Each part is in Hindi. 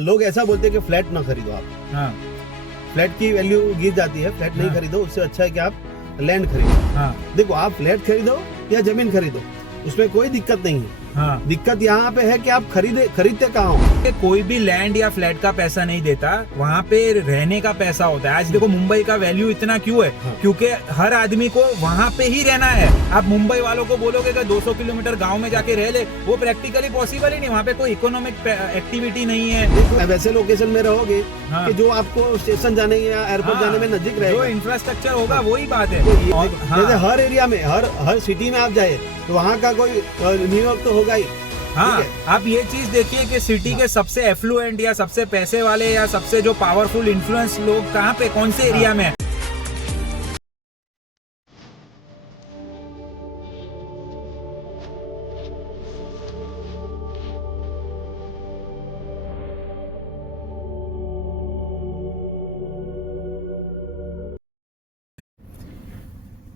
लोग ऐसा बोलते हैं कि फ्लैट ना खरीदो आप। हाँ फ्लैट की वैल्यू गिर जाती है, फ्लैट नहीं हाँ। खरीदो, उससे अच्छा है कि आप लैंड खरीदो। हाँ देखो, आप फ्लैट खरीदो या जमीन खरीदो, उसमें कोई दिक्कत नहीं है। हाँ। दिक्कत यहाँ पे है कि आप खरीदते कहाँ हो। कि कोई भी लैंड या फ्लैट का पैसा नहीं देता, वहाँ पे रहने का पैसा होता है। आज देखो मुंबई का वैल्यू इतना क्यों है? हाँ। क्योंकि हर आदमी को वहाँ पे ही रहना है। आप मुंबई वालों को बोलोगे कि 200 किलोमीटर गांव में जाके रह ले, वो प्रैक्टिकली पॉसिबल ही नहीं। वहाँ पे कोई इकोनॉमिक एक्टिविटी नहीं है। वैसे लोकेशन में रहोगे हाँ। कि जो आपको स्टेशन जाने या एयरपोर्ट जाने में नजदीक जो रहेगा, इंफ्रास्ट्रक्चर होगा वही बात है। तो और जैसे हर एरिया में, हर सिटी में आप जाए तो वहाँ का कोई न्यूयॉर्क तो होगा ही। हाँ, ठीक है? आप ये चीज देखिए कि सिटी के सबसे एफ्लुएंट या सबसे पैसे वाले या सबसे जो पावरफुल इन्फ्लुएंस लोग कहाँ पे, कौन से एरिया में है?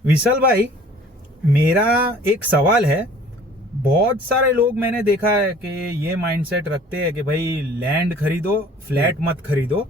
विशाल भाई, मेरा एक सवाल है। बहुत सारे लोग मैंने देखा है कि ये माइंडसेट रखते हैं कि भाई लैंड खरीदो, फ्लैट मत खरीदो,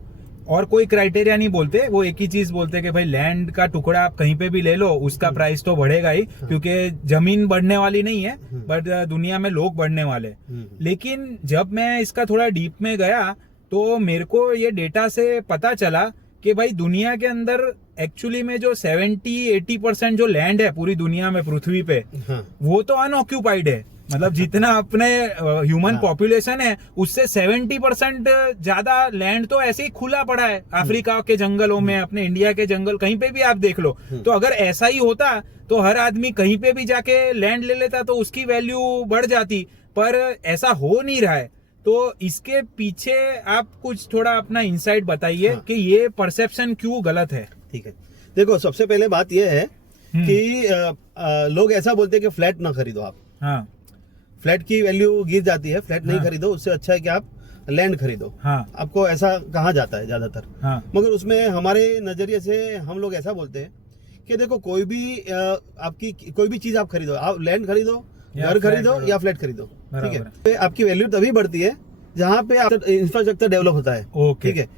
और कोई क्राइटेरिया नहीं बोलते। वो एक ही चीज बोलते हैं कि भाई लैंड का टुकड़ा आप कहीं पे भी ले लो, उसका प्राइस तो बढ़ेगा ही, क्योंकि जमीन बढ़ने वाली नहीं है, बट दुनिया में लोग बढ़ने वाले। लेकिन जब मैं इसका थोड़ा डीप में गया तो मेरे को ये डेटा से पता चला कि भाई दुनिया के अंदर एक्चुअली में जो 70-80% जो लैंड है पूरी दुनिया में, पृथ्वी पे, हाँ। वो तो अनऑक्यूपाइड है। मतलब जितना अपने ह्यूमन हाँ। पॉपुलेशन है, उससे 70% ज्यादा लैंड तो ऐसे ही खुला पड़ा है। अफ्रीका के जंगलों में, अपने इंडिया के जंगल, कहीं पे भी आप देख लो। तो अगर ऐसा ही होता तो हर आदमी कहीं पे भी जाके लैंड ले लेता, तो उसकी वैल्यू बढ़ जाती। पर ऐसा हो नहीं रहा है। तो इसके पीछे आप कुछ थोड़ा अपना इंसाइट बताइए। हाँ। कि ये परसेप्शन क्यों गलत है? ठीक है, देखो, सबसे पहले बात यह है कि लोग ऐसा बोलते हैं कि फ्लैट ना खरीदो आप। हाँ फ्लैट की वैल्यू गिर जाती है, फ्लैट नहीं हाँ। खरीदो, उससे अच्छा है कि आप लैंड खरीदो। हाँ आपको ऐसा कहा जाता है ज्यादातर। हाँ मगर उसमें हमारे नजरिए से हम लोग ऐसा बोलते हैं कि देखो, कोई भी आपकी कोई भी चीज आप खरीदो, आप लैंड खरीदो, या घर फ्लैट खरीदो खरीदो। या फ्लैट खरीदो, ठीक है? बराबर। तो आपकी वैल्यू तभी बढ़ती है जहाँ पे इंफ्रास्ट्रक्चर डेवलप होता है। ओके। ठीक है,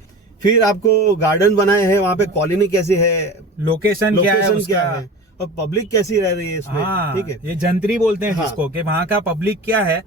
फिर आपको गार्डन बनाए हैं, वहाँ पे कॉलोनी कैसी है, लोकेशन क्या है लोकेशन क्या उसका? है, और पब्लिक कैसी रह रही है इसमें। हाँ, ठीक है, ये जंतरी बोलते हैं हाँ। जिसको, कि वहाँ का पब्लिक क्या है,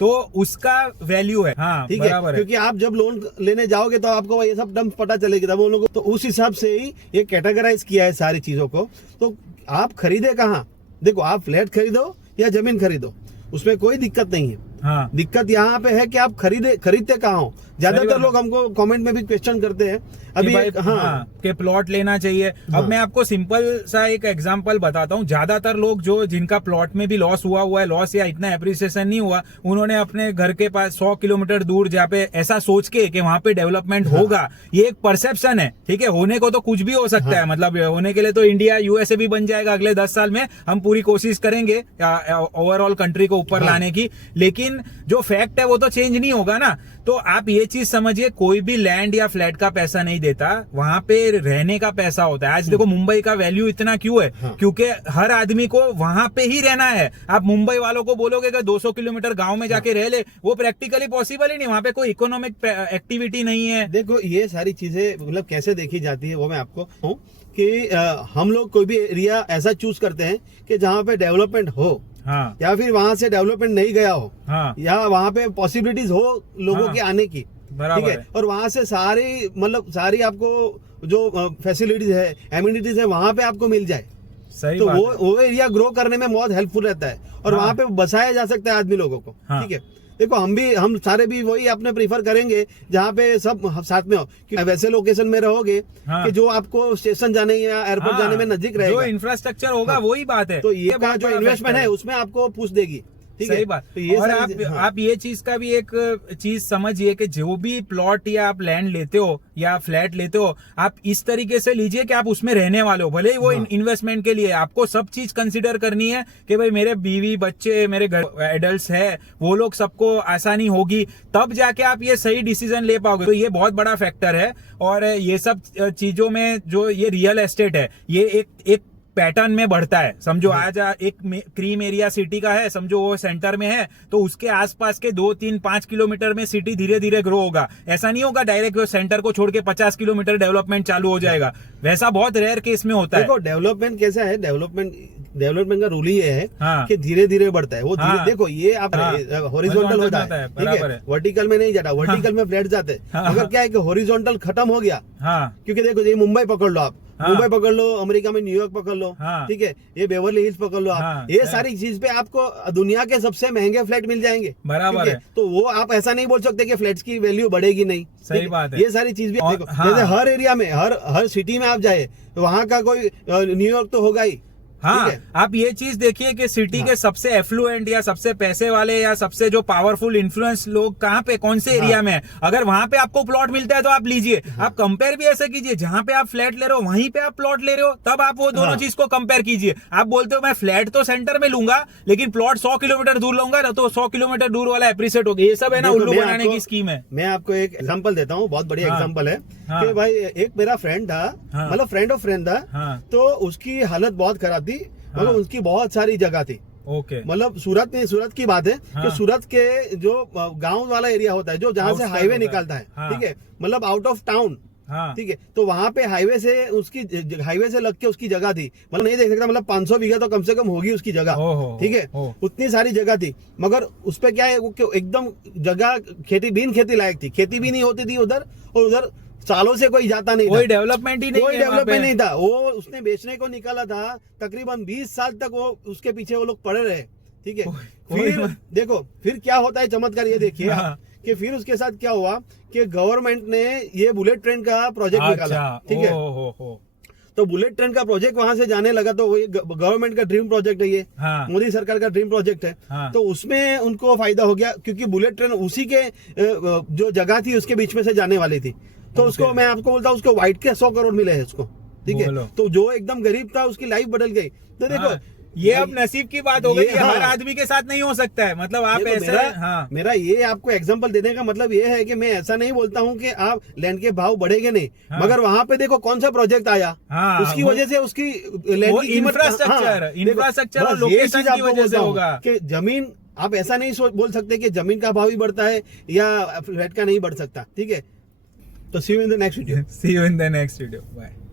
तो उसका वैल्यू है। हाँ ठीक है, बराबर है। क्योंकि आप जब लोन लेने जाओगे तो आपको ये सब टर्म्स पता चलेगी, तब उन लोगों को तो उस हिसाब से ही ये कैटेगराइज किया है सारी चीजों को। तो आप खरीदे कहाँ? देखो, आप फ्लैट खरीदो या जमीन खरीदो, उसमें कोई दिक्कत नहीं है। हाँ दिक्कत यहाँ पे है कि आप खरीदते कहाँ हो। ज्यादातर लोग हमको कमेंट में भी क्वेश्चन करते हैं अभी अभी। हाँ, के प्लॉट लेना चाहिए। हाँ। अब मैं आपको सिंपल सा एक एग्जांपल बताता हूँ। ज्यादातर लोग जो जिनका प्लॉट में भी लॉस हुआ है, लॉस या इतना एप्रिसिएशन नहीं हुआ, उन्होंने अपने घर के पास 100 किलोमीटर दूर जहाँ पे ऐसा सोच के कि वहां पे डेवलपमेंट होगा, ये एक परसेप्शन है। ठीक है, होने को तो कुछ भी हो सकता है। मतलब होने के लिए तो इंडिया यूएसए भी बन जाएगा अगले 10 साल में। हम पूरी कोशिश करेंगे ओवरऑल कंट्री को ऊपर लाने की, लेकिन जो फैक्ट है वो तो चेंज नहीं होगा ना। तो आप ये चीज समझिए, कोई भी लैंड या फ्लैट का पैसा नहीं देता, वहां पे रहने का पैसा होता है। आज देखो मुंबई का वैल्यू इतना क्यों है? हाँ। क्योंकि हर आदमी को वहां पे ही रहना है। आप मुंबई वालों को बोलोगे कि 200 किलोमीटर गांव में जाके रह ले, वो प्रैक्टिकली पॉसिबल ही नहीं। वहां पे कोई इकोनॉमिक एक्टिविटी नहीं है। देखो, ये सारी चीजें मतलब कैसे देखी जाती है वो मैं आपको हूँ कि हम लोग कोई भी एरिया ऐसा चूज करते हैं कि जहाँ पे डेवलपमेंट हो, हाँ या फिर वहां से डेवलपमेंट नहीं गया हो, हाँ या वहां पे पॉसिबिलिटीज हो लोगों हाँ। के आने की। बराबर ठीक है, है। और वहां से सारी आपको जो फैसिलिटीज है, एमिनिटीज है, वहां पे आपको मिल जाए, सही तो बात है। वो एरिया ग्रो करने में बहुत हेल्पफुल रहता है, और हाँ। वहां पे बसाया जा सकता है आदमी लोगों को। हाँ। ठीक है, देखो, हम सारे भी वही अपने प्रीफर करेंगे जहाँ पे सब साथ में हो। कि वैसे लोकेशन में रहोगे हाँ। कि जो आपको स्टेशन जाने या एयरपोर्ट हाँ, जाने में नजदीक जो रहेगा, इंफ्रास्ट्रक्चर होगा हाँ। वही बात है। तो ये का बहुत जो बड़ा इन्वेस्टमेंट factor है उसमें आपको पूछ देगी। ठीक है, सही बात। तो ये और सारी आप चीजें- हाँ। आप ये चीज का भी एक चीज समझिए कि जो भी प्लॉट या आप लैंड लेते हो या फ्लैट लेते हो, आप इस तरीके से लीजिए कि आप उसमें रहने वाले हो। भले ही वो हाँ। इन्वेस्टमेंट के लिए, आपको सब चीज कंसिडर करनी है कि भाई मेरे बीवी बच्चे, मेरे घर एडल्ट्स है, वो लोग सबको आसानी होगी, तब जाके आप ये सही डिसीजन ले पाओगे। तो ये बहुत बड़ा फैक्टर है। और ये सब चीजों में जो ये रियल एस्टेट है, ये एक पैटर्न में बढ़ता है। समझो आज एक क्रीम एरिया सिटी का है, समझो वो सेंटर में है, तो उसके आसपास के 2, 3, 5 किलोमीटर में सिटी धीरे धीरे ग्रो होगा। ऐसा नहीं होगा डायरेक्ट सेंटर को छोड़ के 50 किलोमीटर डेवलपमेंट चालू हो जाएगा, वैसा बहुत रेयर केस में होता है। देखो डेवलपमेंट कैसा है, डेवलपमेंट का रूल ही ये है हाँ। कि धीरे धीरे बढ़ता है वो धीरे। हाँ। देखो ये आप हाँ। हॉरिजॉन्टल होता होता है, है, ठीक बराबर है, है। वर्टिकल में नहीं जाता, वर्टिकल में फ्लैट जाते हैं। हाँ। मगर क्या है कि हॉरिजॉन्टल खत्म हो गया, हाँ क्योंकि देखो ये मुंबई पकड़ लो आप, हाँ। मुंबई पकड़ लो, अमेरिका में न्यूयॉर्क पकड़ लो, हाँ। ठीक है, ये बेवर्ली हिल्स पकड़ लो आप, हाँ। ये सारी चीज पे आपको दुनिया के सबसे महंगे फ्लैट मिल जाएंगे। बराबर ठीक है। तो वो आप ऐसा नहीं बोल सकते कि फ्लैट्स की वैल्यू बढ़ेगी नहीं। सही ठीक बात है। ये सारी चीज भी और- देखो, हाँ। जैसे हर एरिया में हर सिटी में आप जाए तो वहाँ का कोई न्यूयॉर्क तो होगा ही। हाँ, ठीक है? आप ये चीज देखिए कि सिटी के सबसे एफ्लुएंट या सबसे पैसे वाले या सबसे जो पावरफुल इन्फ्लुएंस लोग कहाँ पे, कौन से एरिया में है। अगर वहां पे आपको प्लॉट मिलता है तो आप लीजिए। आप कंपेयर भी ऐसे कीजिए, जहां पे आप फ्लैट ले रहे हो वहीं पे आप प्लॉट ले रहे हो, तब आप वो दोनों चीज को कंपेयर कीजिए। आप बोलते हो मैं फ्लैट तो सेंटर में लूंगा लेकिन प्लॉट 100 किलोमीटर दूर लूंगा ना, तो 100 किलोमीटर दूर वाला एप्रिशिएट होगा। ये सब है ना देखो, उल्लू मैं बनाने आपको- की स्कीम है। मैं आपको एक एग्जांपल देता हूँ, बहुत बढ़िया हाँ। एग्जांपल है हाँ। कि भाई एक मेरा फ्रेंड था, हाँ। मतलब फ्रेंड ऑफ फ्रेंड था, हाँ। तो उसकी हालत बहुत खराब थी, मतलब हाँ। उसकी बहुत सारी जगह थी। ओके। मतलब सूरत की बात है हाँ। कि सूरत के जो गांव वाला एरिया होता है, जो जहाँ से Outskirt हाईवे होता है। निकलता है, हाँ। ठीक है, मतलब आउट ऑफ टाउन, हाँ। ठीक है, तो वहां पे हाईवे से लग के उसकी जगह थी, मतलब नहीं देख सकता, मतलब 500 बीघा तो कम से कम होगी उसकी जगह, ओहो, ठीक है, ओह। उतनी सारी जगह थी। मगर उस पे क्या है वो कि एकदम जगह खेती लायक थी, खेती भी नहीं होती थी उधर, और उधर सालों से कोई जाता नहीं था, कोई डेवलपमेंट ही नहीं कोई है वहाँ डेवलपमेंट पे। नहीं था। वो उसने बेचने को निकाला था, तकरीबन 20 साल तक वो उसके पीछे वो लोग पड़े रहे, ठीक है। फिर देखो फिर क्या होता है चमत्कार, ये देखिए हाँ। आप, कि फिर उसके साथ क्या हुआ कि गवर्नमेंट ने ये बुलेट ट्रेन का प्रोजेक्ट निकाला, ठीक है। हो। तो बुलेट ट्रेन का प्रोजेक्ट वहां से जाने लगा, तो वो ये गवर्नमेंट का ड्रीम प्रोजेक्ट है, ये हाँ। मोदी सरकार का ड्रीम प्रोजेक्ट है। हाँ। तो उसमें उनको फायदा हो गया, क्योंकि बुलेट ट्रेन उसी के जो जगह थी उसके बीच में से जाने वाली थी। तो उसको मैं आपको बोलता हूँ, उसको व्हाइट के 100 करोड़ मिले हैं उसको, ठीक है। बोलो। तो जो एकदम गरीब था उसकी लाइफ बदल गई। तो देखो हाँ, ये अब नसीब की बात हो गई, ये ये हर हाँ। आदमी के साथ नहीं हो सकता है। मतलब आप देखो, ऐसा हाँ। मेरा ये आपको एग्जांपल देने का मतलब ये है कि मैं ऐसा नहीं बोलता हूँ कि आप लैंड के भाव बढ़ेंगे नहीं, हाँ। मगर वहां पे देखो कौन सा प्रोजेक्ट आया, हाँ, उसकी वो- वजह से उसकी लैंड वो की कीमत इंफ्रास्ट्रक्चर और बस ये लोकेशन चीज की आपको वजह से बोलता हूँ होगा। कि जमीन आप ऐसा नहीं बोल सकते कि जमीन का भाव ही बढ़ता है या फ्लैट का नहीं बढ़ सकता, ठीक है। तो see you in the next video. See you in the next video. Bye.